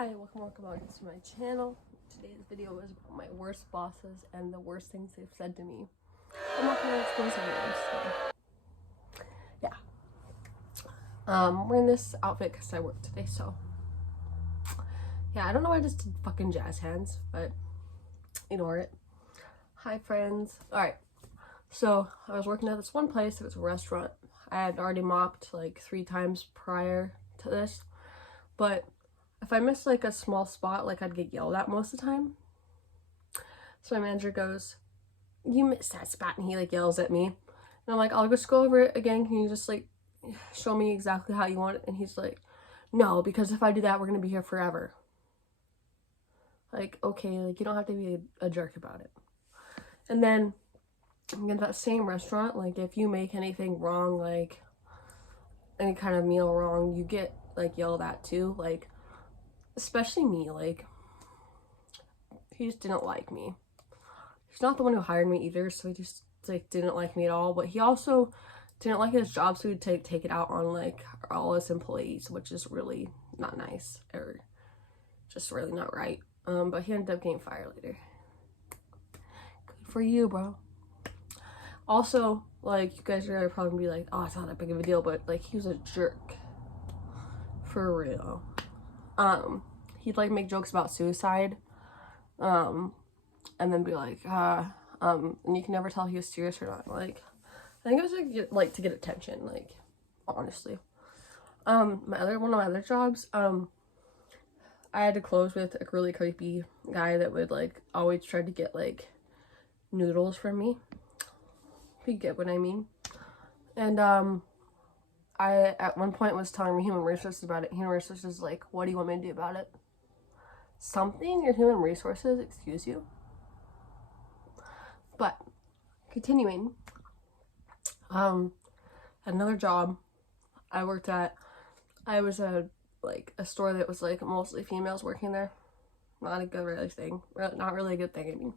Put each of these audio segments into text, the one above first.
Hi, welcome back to my channel. Today's video is about my worst bosses and the worst things they've said to me. I'm not gonna expose their names, so yeah. I'm wearing this outfit because I work today, so yeah, I don't know why I just did fucking jazz hands, but ignore it. Hi friends. Alright, so I was working at this one place. It was a restaurant. I had already mopped like 3 times prior to this, but if I missed like a small spot, like I'd get yelled at most of the time. So my manager goes, "You missed that spot," and he like yells at me. And I'm like, "I'll just go over it again. Can you just like show me exactly how you want it?" And he's like, "No, because if I do that, we're gonna be here forever." Like, okay, like you don't have to be a jerk about it. And then in that same restaurant, like if you make anything wrong, like any kind of meal wrong, you get like yelled at too. Like, especially me, like he just didn't like me. He's not the one who hired me either, so he just like didn't like me at all. But he also didn't like his job, so he'd take it out on like all his employees, which is really not nice or just really not right. But he ended up getting fired later. Good for you, bro. Also, like, you guys are gonna probably be like, "Oh, it's not that big of a deal," but like he was a jerk. For real. He'd like make jokes about suicide. And then be like, and you can never tell if he was serious or not. Like, I think it was like to get attention, like, honestly. One of my other jobs, I had to close with a really creepy guy that would like always try to get like noodles from me. If you get what I mean. And I at one point was telling me human resources about it. Human resources is like, "What do you want me to do about it?" Something? Your human resources? Excuse you? But continuing, another job I worked at, I was at like a store that was like mostly females working there. Not a good thing. Not really a good thing.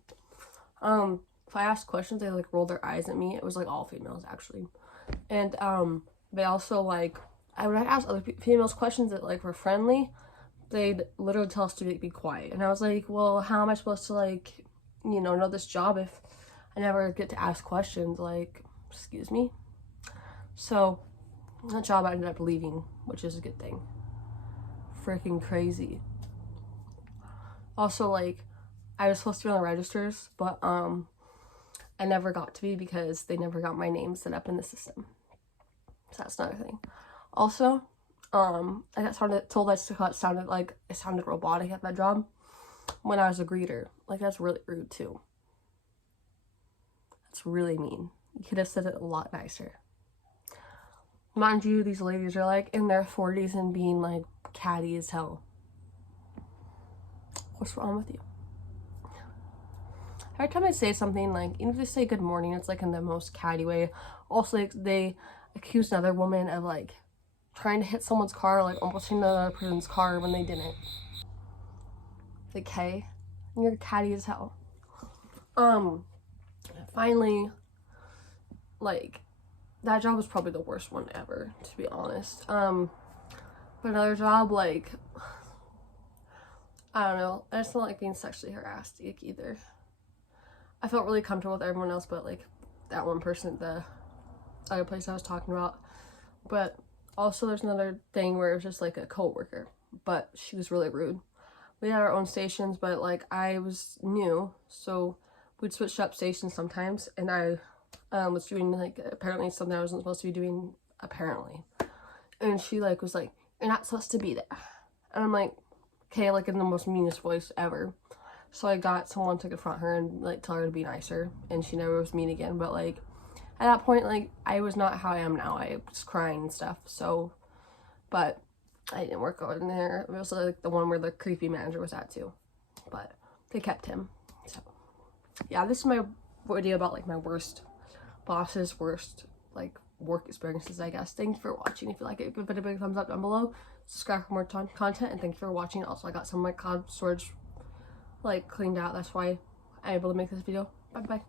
I mean, if I asked questions, they like rolled their eyes at me. It was like all females actually, and they also like I would ask other females questions that like were friendly. They'd literally tell us to be quiet, and I was like, "Well, how am I supposed to like, know this job if I never get to ask questions?" Like, excuse me. So that job I ended up leaving, which is a good thing. Freaking crazy. Also, like, I was supposed to be on the registers, but I never got to be because they never got my name set up in the system. So that's another thing. Also, I got told I sounded robotic at that job when I was a greeter. Like, that's really rude too. That's really mean. You could have said it a lot nicer. Mind you, these ladies are like in their 40s and being like catty as hell. What's wrong with you? Every time I say something, like, even if they say good morning, it's like in the most catty way. Also, like, they accused another woman of like trying to hit someone's car, like almost hitting another person's car when they didn't. Like, hey, you're catty as hell. Finally, like, that job was probably the worst one ever, to be honest. But another job, like, I don't know, I just don't like being sexually harassed either. I felt really comfortable with everyone else, but like that one person, the other place I was talking about. But also there's another thing where it was just like a co-worker, but she was really rude. We had our own stations, but like I was new, so we'd switch up stations sometimes, and I was doing like apparently something I wasn't supposed to be doing, apparently. And she like was like, "You're not supposed to be there." And I'm like, okay, like in the most meanest voice ever. So I got someone to confront her and like tell her to be nicer, and she never was mean again. But like at that point, like I was not how I am now. I was crying and stuff. So, but I didn't work out in there. It was like the one where the creepy manager was at too, but they kept him. So yeah, this is my video about like my worst bosses, worst like work experiences, I guess. Thank you for watching. If you like it, give it a big thumbs up down below. Subscribe for more content, and thank you for watching. Also, I got some of my cloud storage like cleaned out. That's why I'm able to make this video. Bye bye.